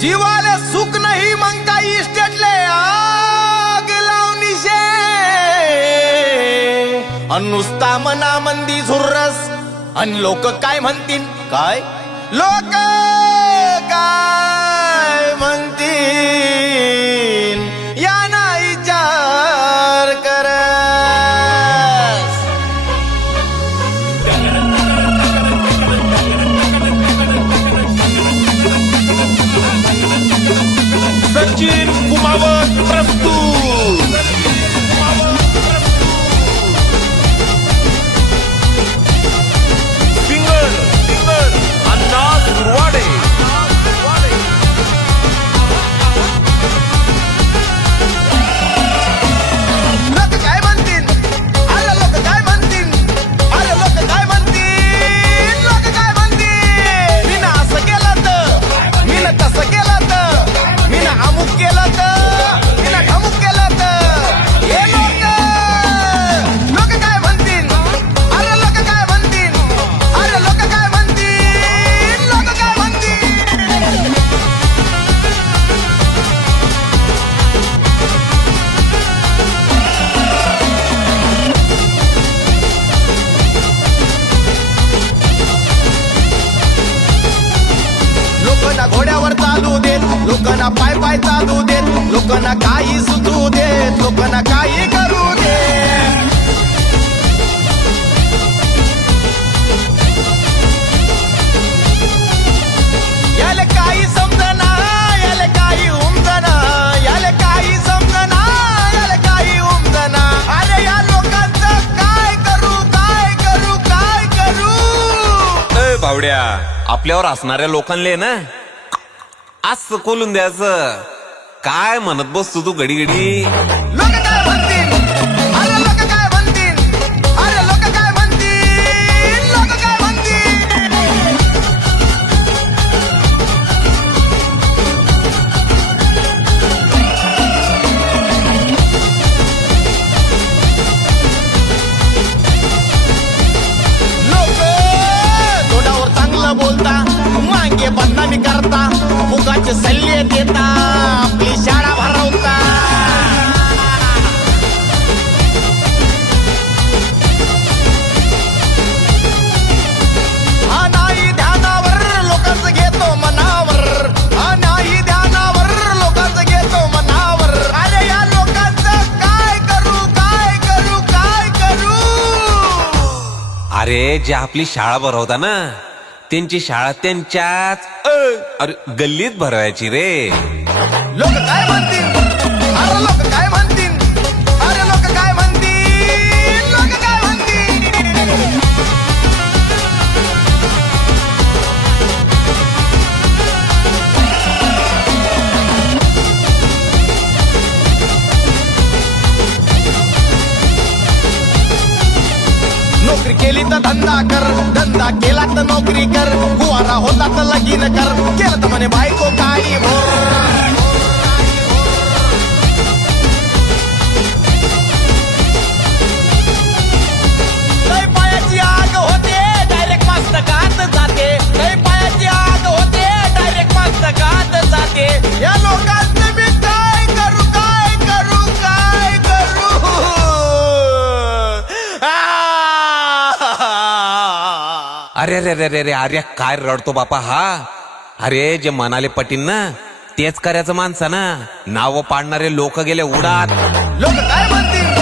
जीवाले सुख नाही मग काही इस्टेटले आग लावणी शे नुसता मना मंदी झुर्रस आणि लोक काय म्हणतील काय लोक काय म्हणतील या नाही विचार करस सचिन कुमावत प्रस्तुत सिंगर अण्णा सुरवाडे लोक काय म्हणतील अरे लोक काय म्हणतील अरे लोक काय म्हणतील लोक काय म्हणतील मी ना असं केलं तर मी ना तसं केलं तर मी ना अमुक केलं तर मी ना ढमुक केलं तर हे लोक लोक काय म्हणतील अरे लोक काय म्हणतील अरे लोक काय म्हणतील लोक काय म्हणतील लोकांना घोड्यावर चालू देत लोकांना पाय पाय चालू देत लोकांना काही सुचू देत लोकांना काही करू देत याले काही समजना याले काही उमजना याले काही समजना याले काही उमजना अरे या लोकांचं काय करू काय करू काय करू ए बावड्या आपल्यावर असणाऱ्या लोकांले ना असं कोलून द्यायचं काय म्हणत बसतो तू घडी घडी लोक काय म्हणतील अरे लोक काय म्हणतील अरे लोक काय म्हणतील लोक काय म्हणतील लोक तोंडावर चांगलं बोलता मागे बदनामी करता मुगाचे सल्ले देता आपली शाळा भरवता हा नाही ध्यानावर लोकांचं घेतो मनावर हा नाही ध्यानावर लोकांचं घेतो मनावर अरे या लोकांचं काय करू काय करू काय करू अरे जे आपली शाळा भरवता ना त्यांची शाळा त्यांच्याच अरे गल्लीत भरवायची रे लोक काय म्हणतील अरे लोक काय म्हणतील अरे लोक काय म्हणतील लोक काय म्हणतील नोकरी केली तर धंदा कर धंदा केला तर नोकरी कर कुवारा होता तर लगीन कर केलं तर म्हणे बायको काळी भोर लय पायाची आग होते डायरेक्ट मस्तकात जाते लय पायाची आग होते डायरेक्ट मस्तकात जाते या लोकांचं मी काय करू काय करू काय करू अरे रे रे रे रे अरे काय रडतो बापा हा अरे जे म्हणाले पटीन ना तेच करायचं माणसानं नाव पाडणारे लोक गेले उडात लोक काय म्हणतील